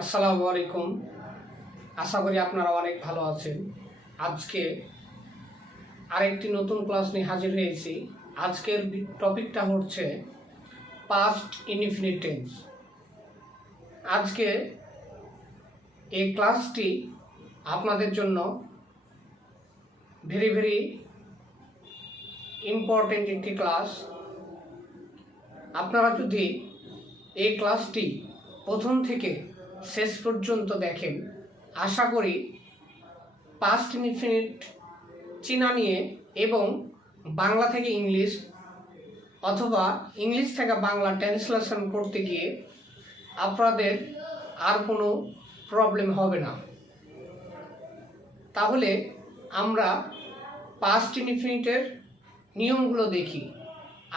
আসসালামু আলাইকুম। আশা করি আপনারা অনেক ভালো আছেন। আজকে আরেকটি নতুন ক্লাস নিয়ে হাজির হয়েছি। আজকের টপিকটা হচ্ছে পাস্ট ইনডিফিনিট টেন্স। আজকে এই ক্লাসটি আপনাদের জন্য ভেরি ভেরি ইম্পর্টেন্ট একটি ক্লাস। আপনারা যদি এই ক্লাসটি প্রথম থেকে শেষ পর্যন্ত দেখেন, আশা করি পাস্ট ইনডিফিনিট চিনা নিয়ে এবং বাংলা থেকে ইংলিশ অথবা ইংলিশ থেকে বাংলা ট্রান্সলেশন করতে গিয়ে আপনাদের আর কোনো প্রবলেম হবে না। তাহলে আমরা পাস্ট ইনডিফিনিটের নিয়মগুলো দেখি।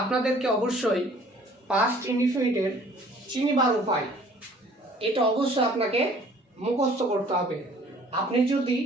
আপনাদেরকে অবশ্যই পাস্ট ইনডিফিনিটের চিনিবার উপায় এটা অবশ্যই আপনাকে মুখস্থ করতে হবে। আপনি যদি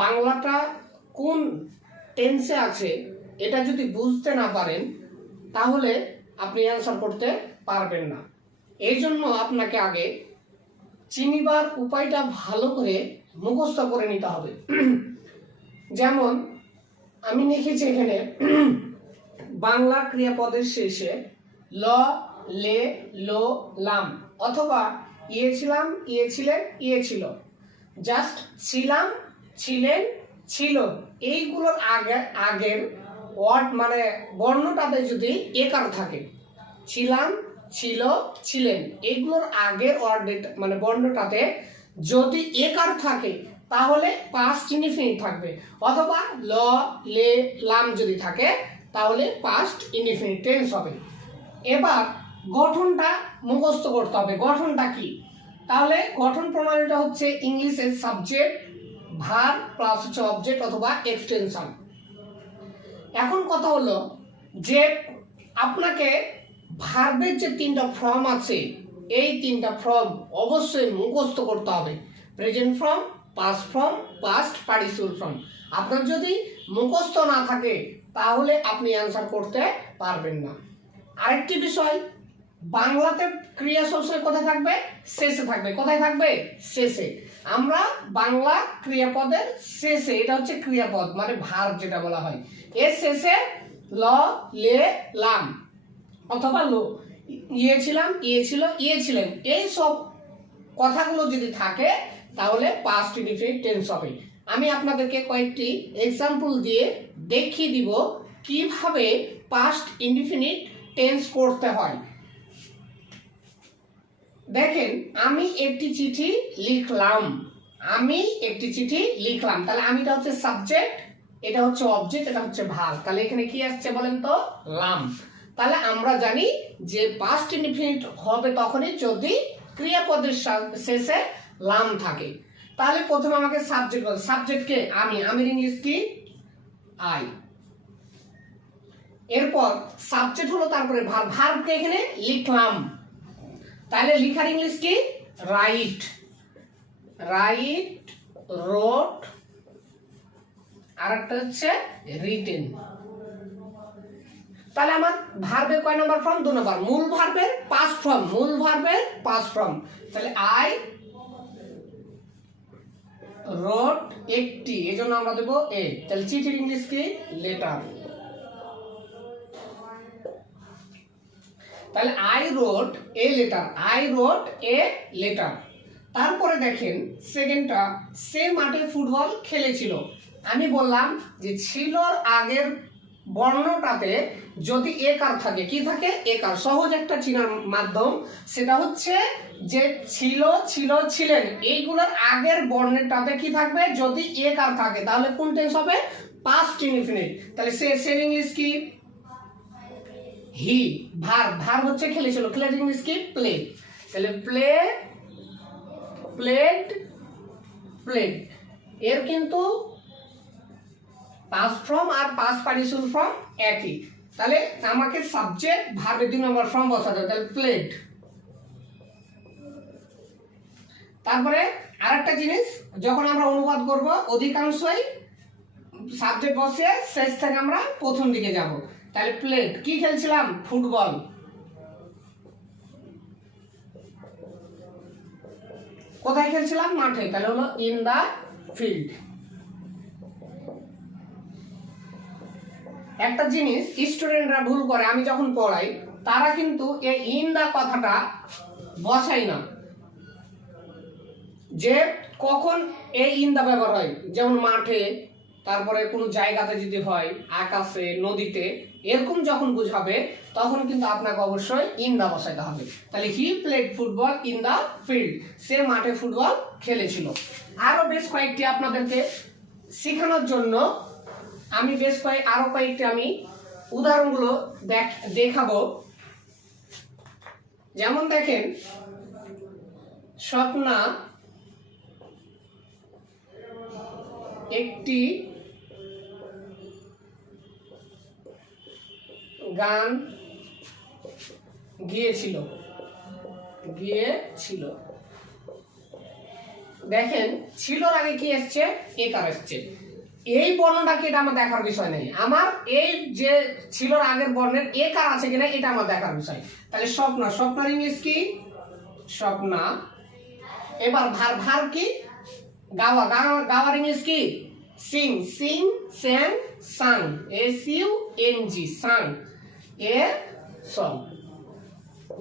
বাংলাটা কোন টেন্সে আছে এটা যদি বুঝতে না পারেন তাহলে আপনি অ্যান্সার করতে পারবেন না। এই জন্য আপনাকে আগে চিনিবার উপায়টা ভালো করে মুখস্থ করে নিতে হবে। যেমন আমি লিখেছি এখানে বাংলা ক্রিয়াপদের শেষে ল, লে, লো, লাম অথবা ইয়েছিলাম, ইয়েছিলেন, ইয়েছিল, জাস্ট ছিলাম, ছিলেন, ছিল, এইগুলোর আগের ওয়ার্ড মানে বর্ণটাতে যদি একার থাকে, ছিলাম, ছিল, ছিলেন, এইগুলোর আগের ওয়ার্ড মানে বর্ণটাতে যদি একার থাকে তাহলে পাস্ট ইনডিফিনিট থাকবে, অথবা ল, লে, লাম যদি থাকে তাহলে পাস্ট ইনডিফিনিট টেন্স হবে। এবার গঠনটা মুখস্থ করতে হবে। গঠনটা কি? তাহলে গঠন প্রণালীটা হচ্ছে ইংলিশের সাবজেক্ট, ভার্ব প্লাস হচ্ছে অবজেক্ট অথবা এক্সটেনশন। এখন কথা হলো যে আপনাকে ভার্বের যে তিনটা ফর্ম আছে এই তিনটা ফর্ম অবশ্যই মুখস্থ করতে হবে। Present form, past form, past participle form. আপনার যদি মুখস্থ না থাকে তাহলে আপনি অ্যান্সার করতে পারবেন না। আরেকটি বিষয়, বাংলাতে ক্রিয়া সবসময় কোথায় থাকবে? শেষে থাকবে। কোথায় থাকবে? শেষে। আমরা বাংলা ক্রিয়াপদের শেষে, এটা হচ্ছে ক্রিয়াপদ মানে ভার্ব যেটা বলা হয়, এর শেষে ল, লে, লাম অথবা লো, ইয়েছিলাম, ইয়েছিল, ইয়েছিলেন, এই সব কথাগুলো যদি থাকে তাহলে পাস্ট ইনডিফিনিট টেন্স হবে। আমি আপনাদেরকে কয়েকটি এক্সাম্পল দিয়ে দেখিয়ে দিব কিভাবে পাস্ট ইনডিফিনিট টেন্স করতে হয়। দেখেন, আমি একটি চিঠি লিখলাম, তাহলে আমিটা হচ্ছে সাবজেক্ট, এটা হচ্ছে অবজেক্ট, এটা হচ্ছে ভার্ব। তাহলে এখানে কি আসছে বলেন তো? লাম। তাহলে আমরা জানি যে পাস্ট ইনডিফিনিট হবে তখনই যদি ক্রিয়াপদের শেষে লাম থাকে। তাহলে প্রথমে আমাকে সাবজেক্ট বলতে, সাবজেক্টকে আমি, আমির ইংলিশ কি? আই। এরপর সাবজেক্ট হলো, তারপরে ভার্ব, ভার্বকে এখানে লিখলাম, তাহলে লিখার ইংলিশ কি? রাইট, রাইট, রোট, আর একটা হচ্ছে রিটেন। তাহলে আমার ভার্বের কয় নাম্বার ফর্ম? 2 নাম্বার। মূল ভার্বের পাস্ট ফর্ম, মূল ভার্বের পাস্ট ফর্ম। তাহলে আই রোট একটি, এই জন্য আমরা দেবো এ। তাহলে চিঠির ইংলিশ কি? লেটার। তাহলে I রোট a letter, I রোট a letter. তারপরে দেখেন সেকেন্ডটা, সে মাঠে ফুটবল খেলেছিল। আমি বললাম যে ছিলর আগের বর্ণটাতে যদি একার থাকে, কি থাকে? একার। সহজ একটা চিনার মাধ্যম সেটা হচ্ছে যে ছিল, ছিল, ছিলেন, এইগুলোর আগের বর্ণটাতে কি থাকবে? যদি একার থাকে তাহলে কোন টেন্স হবে? Past indefinite. তাহলে সে ইংলিশ কি? হি। ভার্ব, ভার্ব হচ্ছে খেলেছিল, খেলের ইংলিশ কি? প্লে। তাহলে প্লে, প্লেড, প্লেড। এর কিন্তু পাস্ট ফর্ম আর পাস্ট পার্টিসিপল ফর্ম একই। তাহলে আমাকে সাবজেক্ট ভার্বের 2 নম্বর ফর্ম বসাতে হবে, তাহলে প্লেড। তারপরে আরেকটা জিনিস, যখন আমরা অনুবাদ করব অধিকাংশই সাবজেক্ট বসিয়ে শেষ থেকে আমরা প্রথম দিকে যাব। তাহলে প্লেড, কি খেলছিলাম? ফুটবল। কোথায় খেলছিলাম? মাঠে। তাহলে হলো ইন দা ফিল্ড। একটা জিনিস স্টুডেন্টরা ভুল করে, আমি যখন পড়াই তারা কিন্তু এই ইন দা কথাটা বসাই না, যে কখন এই ইন দা ব্যবহার হয়, যেমন মাঠে, তারপরে কোনো জায়গাতে যদি হয়, আকাশে, নদীতে, এরকম যখন বুঝাবে তখন কিন্তু আপনাকে অবশ্যই ইন দা বসাইতে হবে। তাহলে he played football in the field, সে মাঠে ফুটবল খেলেছিল। আরো বেশ কয়েকটি আপনাদেরকে শেখানোর জন্য আমি আরো কয়েকটি আমি উদাহরণগুলো দেখাবো। যেমন দেখেন, স্বপ্না একটি গান গিয়েছিল। দেখেন ছিলর আগে কি এসছে? একার এসছে। এই বর্ণটাকে এটা আমার দেখার বিষয় নেই, আমার এই যে ছিলর আগের বর্ণের একার আছে কিনা এটা আমার দেখার বিষয়। তাহলে স্বপ্নার ইংলিশ কি? স্বপ্না। এবার ভার কি? গাওয়ার ইংলিশ কি? সিং। স্যাং, সাং, SUNG, সাং, সং।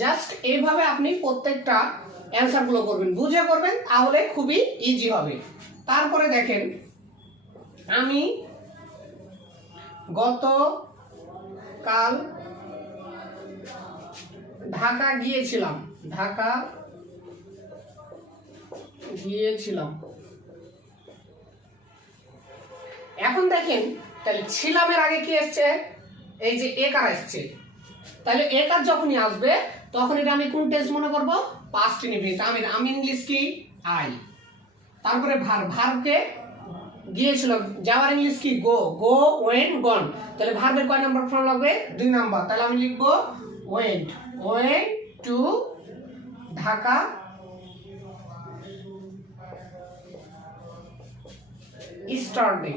জাস্ট এইভাবে আপনি প্রত্যেকটা অ্যান্সার গুলো করবেন, বুঝে করবেন, তাহলে খুবই ইজি হবে। তারপরে দেখেন, আমি গতকাল ঢাকা গিয়েছিলাম। এখন দেখেন, তাহলে ছিলামের আগে কি আসছে? এই যে একার আসছে। তাহলে একার যখনই আসবে তখন এটা আমি কোন টেন্স মনে করব? Past indefinite. আমি ইংলিশ কি? আই। তারপরে ভার্বকে গিয়েছিল, যাওয়ার ইংলিশ কি? গো, ওয়েন্ট, গন। তাহলে ভার্বের কয় নাম্বার ফর্ম লাগবে? 2 নাম্বার। তাহলে আমি লিখবো ওয়েন্ট টু ঢাকা yesterday।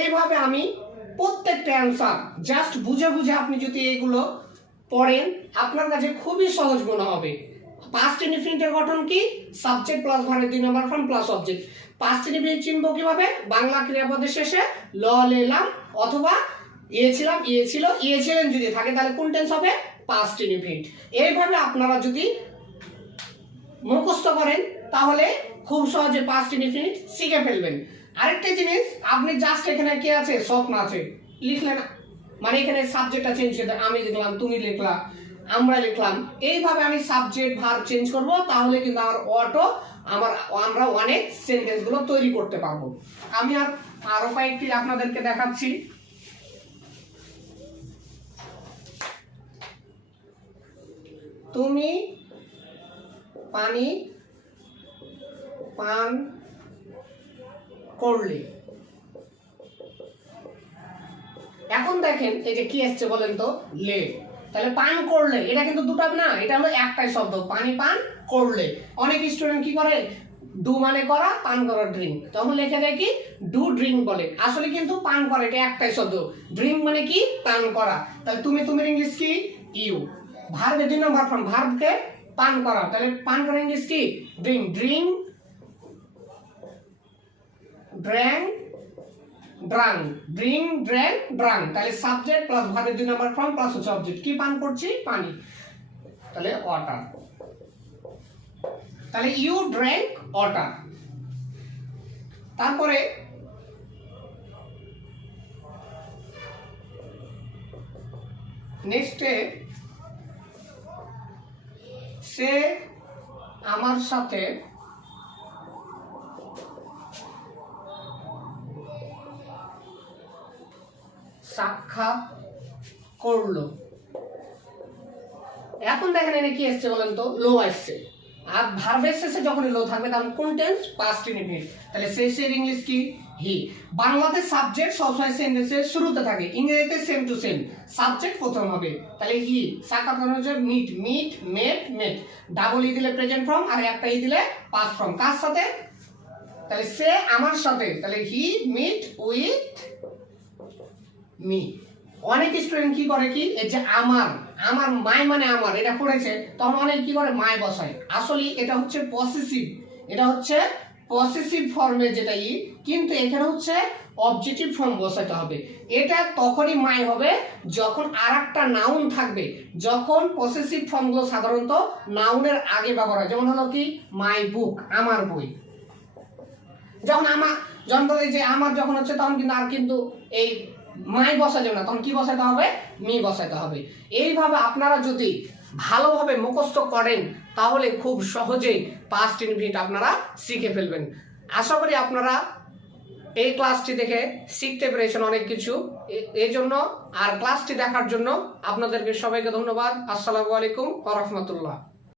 এইভাবে আমি প্রত্যেকটা অ্যান্সার জাস্ট বুঝে আপনি যদি এগুলো পড়েন, আপনার কাছে খুবই সহজ মনে হবে। পাস্ট ইনডিফিনিটের গঠন কি? সাবজেক্ট প্লাস ভার্বের 2 number form plus object. Past indefinite চিনব কিভাবে? বাংলা ক্রিয়াপদের শেষে ল লেলাম অথবা ছিলাম, ছিল, ছিলেন যদি থাকে তাহলে কোন টেন্স হবে? Past indefinite. এইভাবে আপনারা যদি মুখস্থ করেন তাহলে খুব সহজে পাস্ট ইনডিফিনিট শিখে ফেলবেন। আরেকটা জিনিস, আপনি জাস্ট এখানে কি আছে? স্বপ্ন আছে, লিখলেন, মানে এখানে সাবজেক্টটা চেঞ্জ করে, আমি লিখলাম, তুমি লিখলা, আমরা লিখলাম। এইভাবে আমি সাবজেক্ট ভার্ব চেঞ্জ করব, তাহলে কিন্তু আমরা অনেক সেন্টেন্স গুলো তৈরি করতে পারবো। আমি আরো কয়েকটি আপনাদেরকে দেখাচ্ছি। তুমি পানি পান করলে। এখন দেখেন এই যে কি আসছে বলেন তো? লে। তাহলে পান করলে, এটা কিন্তু দুটো না, এটা হলো একটাই শব্দ, পানি পান করলে। অনেক স্টুডেন্ট কি করে? ডু মানে করা, পান করা ড্রিঙ্ক, তখন লেখা যায় কি? ডু ড্রিঙ্ক বলে। আসলে কিন্তু পান করা এটা একটাই শব্দ, ড্রিঙ্ক মানে কি? পান করা। তাহলে তুমি ইংলিশ কি? ইউ। ভার্বের 2 নম্বর ফর্ম, ভার্বকে পান করা, তাহলে পান করা ইংলিশ কি? ড্রিঙ্ক। Drank, drank. তাহলে সাবজেক্ট প্লাস ভার্বের 2 নাম্বার ফর্ম প্লাস হচ্ছে অবজেক্ট। কি পান করছি? পানি। তাহলে ওয়াটার। তাহলে ইউ ড্র্যাঙ্ক ওয়াটার। তারপরে নেক্সটে, সে আমার সাথে সাক্ষাৎ করলো। এখন দেখেন এখানে কি আসছে বলেন তো? লো আসছে। আর ভার্বের শেষে যখন লো থাকবে তখন কোন টেন্স? Past indefinite. তাহলে শেষের ইংলিশ কি? হি। বাংলাতে সাবজেক্ট সবসময় সেন্টেন্সের শুরুতে থাকে, ইংরেজিতে সেম টু সেম, সাবজেক্ট প্রথম হবে। তাহলে হি, সাক্ষাৎ মানে হচ্ছে মেট, ডাবল ই দিলে প্রেজেন্ট ফর্ম, আর একটা ই দিলে পাস্ট ফর্ম। কার সাথে? তাহলে সে আমার সাথে, তাহলে হি মিট উইথ মি। অনেক স্টুডেন্ট কি করে কি? এই যে আমার মাই মানে আমার, এটা পড়েছে, তখন অনেক কি করে মাই বসায়। আসলে এটা হচ্ছে পসেসিভ, এটা হচ্ছে পসেসিভ ফর্মে যেটা কিন্তু এখানে হচ্ছে অবজেক্টিভ ফর্ম বসাতে হবে। এটা তখনই মাই হবে যখন আরেকটা নাউন থাকবে। যখন পসেসিভ ফর্মগুলো সাধারণত নাউনের আগে ব্যবহার হয়, যেমন হলো কি মাই বুক, আমার বই। যখন বলে যে আমার যখন হচ্ছে তখন কিন্তু আর কিন্তু এই মাই বসা যাবে না, তখন কি বসাতে হবে, মি বসাতে হবে। এইভাবে আপনারা যদি ভালোভাবে মুখস্থ করেন তাহলে খুব সহজেই পাস্ট ইনফিনিট আপনারা শিখে ফেলবেন। আশা করি আপনারা এই ক্লাসটি দেখে শিখতে পেরেছেন অনেক কিছু। এই জন্য আর ক্লাসটি দেখার জন্য আপনাদেরকে সবাইকে ধন্যবাদ। আসসালামু আলাইকুম ওয়া রাহমাতুল্লাহ।